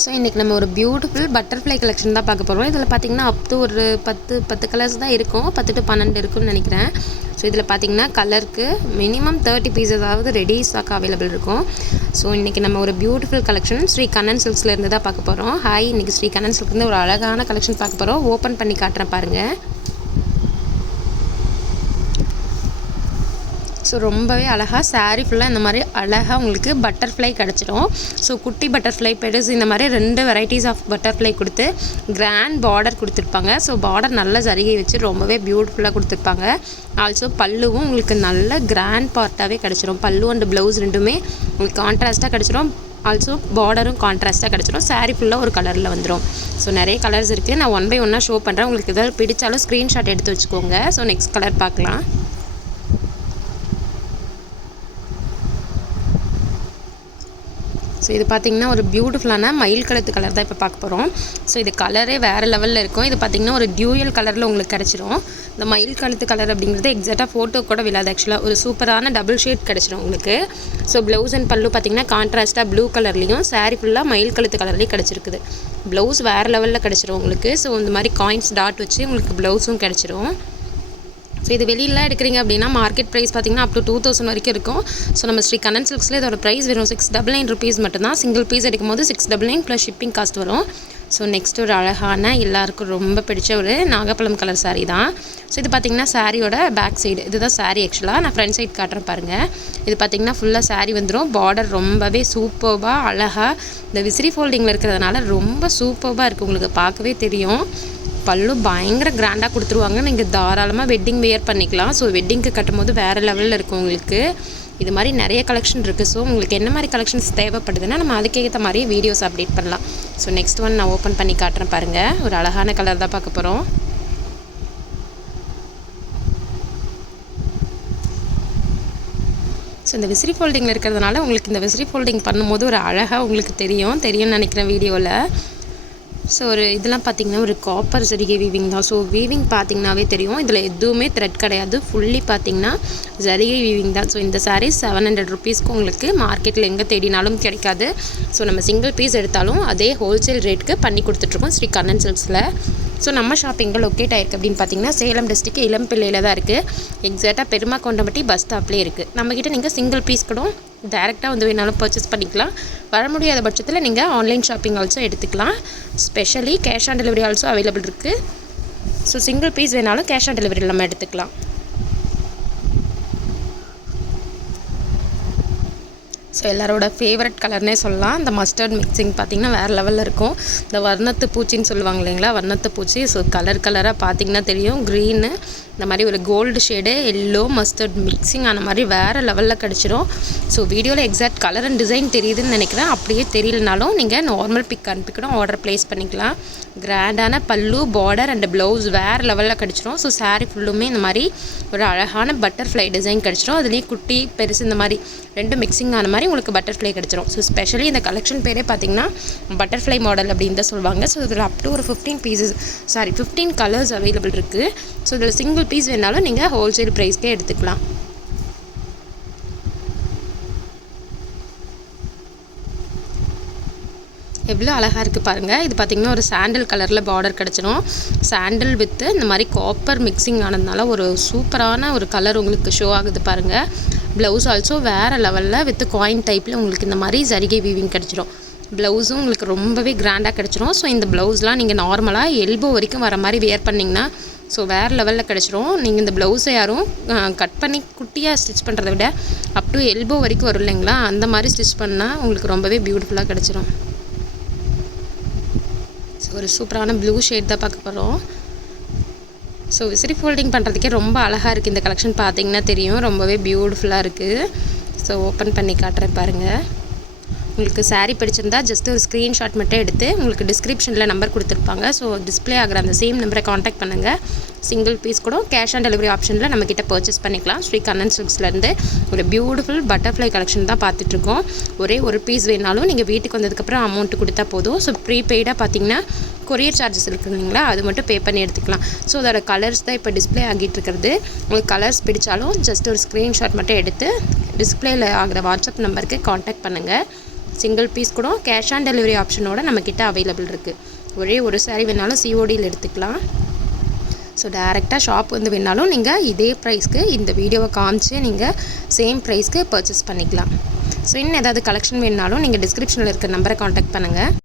So இன்றைக்கி நம்ம ஒரு பியூட்டிஃபுல் பட்டர்ஃப்ளை கலெக்ஷன் தான் பார்க்க போகிறோம். இதில் பார்த்திங்கன்னா அப் டு ஒரு 10 கலர்ஸ் தான் இருக்கும், 10 to 12 இருக்குன்னு நினைக்கிறேன். ஸோ இதில் பார்த்திங்கன்னா கலருக்கு மினிமம் 30 பீஸஸாவது ரெடி ஸ்டாக் அவைலபிள் இருக்கும். ஸோ இன்றைக்கி நம்ம ஒரு பியூட்டிஃபுல் கலெக்ஷன் ஸ்ரீ கண்ணன் சில்க்ஸில் இருந்து தான் பார்க்க போகிறோம். இன்றைக்கி ஸ்ரீ கண்ணன் சில்க்லேருந்து ஒரு அழகான கலெக்ஷன் பார்க்க போகிறோம். ஓப்பன் பண்ணி காட்டுறேன் பாருங்கள். ஸோ ரொம்பவே அழகாக சாரீ ஃபுல்லாக இந்த மாதிரி அழகாக உங்களுக்கு பட்டர்ஃப்ளை கிடச்சிடும். ஸோ குட்டி பட்டர்ஃப்ளை பெருசு இந்த மாதிரி 2 வெரைட்டிஸ் ஆஃப் பட்டர்ஃப்ளை கொடுத்து கிராண்ட் பார்டர் கொடுத்துருப்பாங்க. ஸோ பார்டர் நல்ல ஜரிகை வச்சு ரொம்பவே பியூட்டிஃபுல்லாக கொடுத்துருப்பாங்க. ஆல்சோ பல்லுவும் உங்களுக்கு நல்ல கிராண்ட் பார்ட்டாகவே கிடச்சிரும். பல்லு அண்ட் ப்ளவுஸ் ரெண்டுமே உங்களுக்கு கான்ட்ராஸ்ட்டாக கிடச்சிரும். ஆல்சோ பார்டரும் கான்ட்ராஸ்ட்டாக கிடச்சிரும். சாரீ ஃபுல்லாக ஒரு கலரில் வந்துடும். ஸோ நிறைய கலர்ஸ் இருக்குது. நான் 1 by 1 ஷோ பண்ணுறேன். உங்களுக்கு எதாவது பிடிச்சாலும் ஸ்க்ரீன்ஷாட் எடுத்து வச்சுக்கோங்க. ஸோ நெக்ஸ்ட் கலர் பார்க்கலாம். ஸோ இது பார்த்திங்கன்னா ஒரு பியூட்டிஃபுல்லான மயில் கழுத்து கலர் தான் இப்போ பார்க்க போகிறோம். ஸோ இது கலரே வேறு லெவலில் இருக்கும். இது பார்த்திங்கன்னா ஒரு டியூயல் கலரில் உங்களுக்கு கிடச்சிரும். இந்த மயில் கழுத்து கலர் அப்படிங்கிறது எக்ஸாக்டாக ஃபோட்டோ கூட விழாது. ஆக்சுவலாக ஒரு சூப்பரான டபுள் ஷேட் கிடச்சிரும் உங்களுக்கு. ஸோ ப்ளவுஸ் அண்ட் பல்லு பார்த்திங்கன்னா கான்ட்ராஸ்ட்டாக ப்ளூ கலர்லேயும் சாரீ ஃபுல்லாக மயில் கழுத்து கலர்லேயும் கிடச்சிருக்குது. ப்ளவுஸ் வேறு லெவலில் கிடச்சிரும் உங்களுக்கு. ஸோ இந்த மாதிரி காயின்ஸ் டாட் வச்சு உங்களுக்கு ப்ளவுஸும் கிடச்சிரும். ஸோ இது வெளியில் எடுக்கிறீங்க அப்படின்னா மார்க்கெட் ப்ரைஸ் பார்த்திங்கன்னா அப் டு 2000 வரைக்கும் இருக்கும். ஸோ நம்ம ஸ்ரீ கண்ணன் சில்க்ஸில் இதோட ப்ரைஸ் வெறும் 699 rupees மட்டும்தான். சிங்கிள் பீஸ் எடுக்கும் போது 699 ப்ளஸ் ஷிப்பிங் காஸ்ட் வரும். ஸோ நெக்ஸ்ட் ஒரு அழகான எல்லாருக்கும் ரொம்ப பிடிச்ச ஒரு நாகப்பழம் கலர் சாரீ தான். ஸோ இது பார்த்திங்கன்னா சாரியோட பேக் சைடு இதுதான் சாரீ. ஆக்சுவலாக நான் ஃப்ரண்ட் சைடு காட்டுறேன் பாருங்கள். இது பார்த்திங்கன்னா ஃபுல்லாக சாரீ வந்துடும். பார்டர் ரொம்பவே சூப்பர்பாக அழகாக இந்த விசிறி ஃபோல்டிங்கில் இருக்கிறதுனால ரொம்ப சூப்பர்பாக இருக்குது. உங்களுக்கு பார்க்கவே தெரியும். பல்லு பயங்கர கிராண்டாக கொடுத்துருவாங்க. நீங்கள் தாராளமாக வெட்டிங் வியர் பண்ணிக்கலாம். ஸோ வெட்டிங்க்கு கட்டும் போது வேறு லெவலில் இருக்கும் உங்களுக்கு. இது மாதிரி நிறைய கலெக்ஷன் இருக்குது. ஸோ உங்களுக்கு என்ன மாதிரி கலெக்ஷன்ஸ் தேவைப்படுதுன்னா நம்ம அதுக்கேற்ற மாதிரி வீடியோஸ் அப்டேட் பண்ணலாம். ஸோ நெக்ஸ்ட் ஒன் நான் ஓப்பன் பண்ணி காட்டுறேன் பாருங்கள். ஒரு அழகான கலர் தான் பார்க்க போகிறோம். ஸோ இந்த விசிறி ஃபோல்டிங்கில் இருக்கிறதுனால உங்களுக்கு இந்த விசிறி ஃபோல்டிங் பண்ணும்போது ஒரு அழகாக உங்களுக்கு தெரியும்னு நினைக்கிறேன் வீடியோவில். ஸோ ஒரு இதெல்லாம் பார்த்திங்கன்னா ஒரு காப்பர் ஜரிகை வீவிங் தான். ஸோ வீவிங் பார்த்திங்கனாவே தெரியும். இதில் எதுவுமே த்ரெட் கிடையாது. ஃபுல்லி பார்த்திங்கன்னா ஜரிகை வீவிங் தான். ஸோ இந்த சாரீ 700 rupeesக்கு உங்களுக்கு மார்க்கெட்டில் எங்கே தேடினாலும் கிடைக்காது. ஸோ நம்ம சிங்கிள் பீஸ் எடுத்தாலும் அதே ஹோல்சேல் ரேட்டுக்கு பண்ணி கொடுத்துட்ருக்கோம் ஸ்ரீ கண்ணன் சில்க்ஸில். ஸோ நம்ம ஷாப்பிங்கில் லொக்கேட் ஆகிருக்கு அப்படின்னு பார்த்தீங்கன்னா சேலம் டிஸ்ட்ரிக்ட் இளம்பிள்ளையில் தான் இருக்குது. எக்ஸாக்டாக பெருமாக்கொண்டம்பட்டி பஸ் ஸ்டாப்லேயே இருக்குது. நம்மக்கிட்ட நீங்கள் சிங்கிள் பீஸ் கூட டேரெக்டாக வந்து வேணாலும் பர்ச்சேஸ் பண்ணிக்கலாம். வர முடியாத பட்சத்தில் நீங்கள் ஆன்லைன் ஷாப்பிங் ஆல்சோ எடுத்துக்கலாம். Specially cash on delivery also available இருக்குது. ஸோ சிங்கிள் பீஸ் வேணாலும் கேஷ் ஆன் டெலிவரி நம்ம எடுத்துக்கலாம். ஸோ எல்லாரோட ஃபேவரட் கலர்னே சொல்லலாம். இந்த மஸ்டர்ட் மிக்சிங் பார்த்திங்கன்னா வேறு லெவலில் இருக்கும். இந்த வர்ணத்து பூச்சின்னு சொல்லுவாங்க இல்லைங்களா, வர்ணத்து பூச்சி. ஸோ கலராக பார்த்திங்கன்னா தெரியும். க்ரீனு இந்த மாதிரி ஒரு gold shade yellow mustard mixing ஆன மாதிரி வேறு லெவலில் கிடச்சிரும். ஸோ வீடியோவில் எக்ஸாக்ட் கலர் அண்ட் டிசைன் தெரியுதுன்னு நினைக்கிறேன். அப்படியே தெரியலனாலும் நீங்கள் நார்மல் பிக் அனுப்பிக்கணும், ஆர்டர் ப்ளேஸ் பண்ணிக்கலாம். கிராண்டான பல்லு பார்டர் அண்ட் ப்ளவுஸ் வேறு லெவலில் கிடச்சிரும். ஸோ சாரீ ஃபுல்லுமே இந்த மாதிரி ஒரு அழகான பட்டர்ஃப்ளை டிசைன் கிடச்சிரும். அதுலேயே குட்டி பெருசு இந்த மாதிரி 2 மிக்சிங் ஆன மாதிரி உங்களுக்கு பட்டர்ஃப்ளை கிடச்சிரும். ஸோ ஸ்பெஷலி இந்த கலெக்ஷன் பேரே பார்த்திங்கன்னா பட்டர்ஃப்ளை மாடல் அப்படின்னு தான் சொல்லுவாங்க. ஸோ இதில் அப் டு ஒரு 15 கலர்ஸ் அவைலபிள் இருக்குது. ஸோ இதில் சிங்கிள் பீஸ் வேணாலும் நீங்கள் ஹோல்சேல் ப்ரைஸ்க்கே எடுத்துக்கலாம். எவ்வளோ அழகாக இருக்குது பாருங்கள். இது பார்த்திங்கன்னா ஒரு சாண்டில் கலரில் பார்டர் கிடச்சிடும். சாண்டில் வித்து இந்த மாதிரி காப்பர் மிக்சிங் ஆனதுனால ஒரு சூப்பரான ஒரு கலர் உங்களுக்கு ஷோ ஆகுது பாருங்கள். ப்ளவுஸ் ஆல்சோ வேறு லெவலில் வித்து காயின் டைப்பில் உங்களுக்கு இந்த மாதிரி ஜரிகை வீவிங் கிடச்சிடும். ப்ளவுஸும் உங்களுக்கு ரொம்பவே கிராண்டாக கிடச்சிரும். ஸோ இந்த ப்ளவுஸ்லாம் நீங்கள் நார்மலாக எல்போ வரைக்கும் வர மாதிரி வியர் பண்ணிங்கன்னா ஸோ வேறு லெவலில் கிடச்சிரும். நீங்கள் இந்த ப்ளவுஸை யாரும் கட் பண்ணி குட்டியாக ஸ்டிச் பண்ணுறத விட அப் டு எல்போ வரைக்கும் வரும் இல்லைங்களா, அந்த மாதிரி ஸ்டிச் பண்ணால் உங்களுக்கு ரொம்பவே பியூட்டிஃபுல்லாக கிடச்சிரும். ஸோ ஒரு சூப்பரான ப்ளூ ஷேட் தான் பார்க்க போகிறோம். ஸோ விசிறி ஃபோல்டிங் பண்ணுறதுக்கே ரொம்ப அழகாக இருக்குது. இந்த கலெக்ஷன் பார்த்திங்கன்னா தெரியும். ரொம்பவே பியூட்டிஃபுல்லாக இருக்குது. ஸோ ஓப்பன் பண்ணி காட்டுறேன் பாருங்கள். உங்களுக்கு சாரீ பிடிச்சிருந்தா ஜஸ்ட் ஒரு ஸ்க்ரீன்ஷாட் மட்டும் எடுத்து உங்களுக்கு டிஸ்கிரிப்ஷனில் நம்பர் கொடுத்துருப்பாங்க. ஸோ டிஸ்பிளே ஆகிற அந்த சேம் நம்பரை காண்டாக்ட் பண்ணுங்கள். சிங்கிள் பீஸ் கூட கேஷ் ஆன் டெலிவரி ஆப்ஷனில் நம்மக்கிட்ட பர்ச்சேஸ் பண்ணிக்கலாம். ஸ்ரீ கண்ணன் சில்க்ஸ்லேருந்து ஒரு பியூட்டிஃபுல் பட்டர்ஃப்ளை கலெக்ஷன் தான் பார்த்துட்ருக்கோம். ஒரே ஒரு பீஸ் வேணாலும் நீங்கள் வீட்டுக்கு வந்ததுக்கப்புறம் அமௌண்ட்டு கொடுத்தா போதும். ஸோ ப்ரீபெய்டாக பார்த்திங்கன்னா கொரியர் சார்ஜஸ் இருக்குது இல்லைங்களா, அது மட்டும் பே பண்ணி எடுத்துக்கலாம். ஸோ அதோட கலர்ஸ் தான் இப்போ டிஸ்பிளே ஆகிட்டு இருக்கிறது. உங்களுக்கு கலர்ஸ் பிடிச்சாலும் ஜஸ்ட் ஒரு ஸ்க்ரீன்ஷாட் மட்டும் எடுத்து டிஸ்பிளேயில் ஆகிற வாட்ஸ்அப் நம்பருக்கு காண்டாக்ட் பண்ணுங்கள். சிங்கிள் பீஸ் கூட கேஷ் ஆன் டெலிவரி ஆப்ஷனோட நம்மக்கிட்ட அவைலபிள் இருக்குது. ஒரே ஒரு saree வேணாலும் சிஓடியில் எடுத்துக்கலாம். ஸோ டேரெக்டாக ஷாப் வந்து வேணாலும் நீங்கள் இதே ப்ரைஸ்க்கு இந்த வீடியோவை காமிச்சு நீங்கள் சேம் ப்ரைஸ்க்கு பர்ச்சேஸ் பண்ணிக்கலாம். ஸோ இன்னும் ஏதாவது கலெக்ஷன் வேணுனாலும் நீங்கள் டிஸ்கிரிப்ஷனில் இருக்க நம்பரை காண்டாக்ட் பண்ணுங்கள்.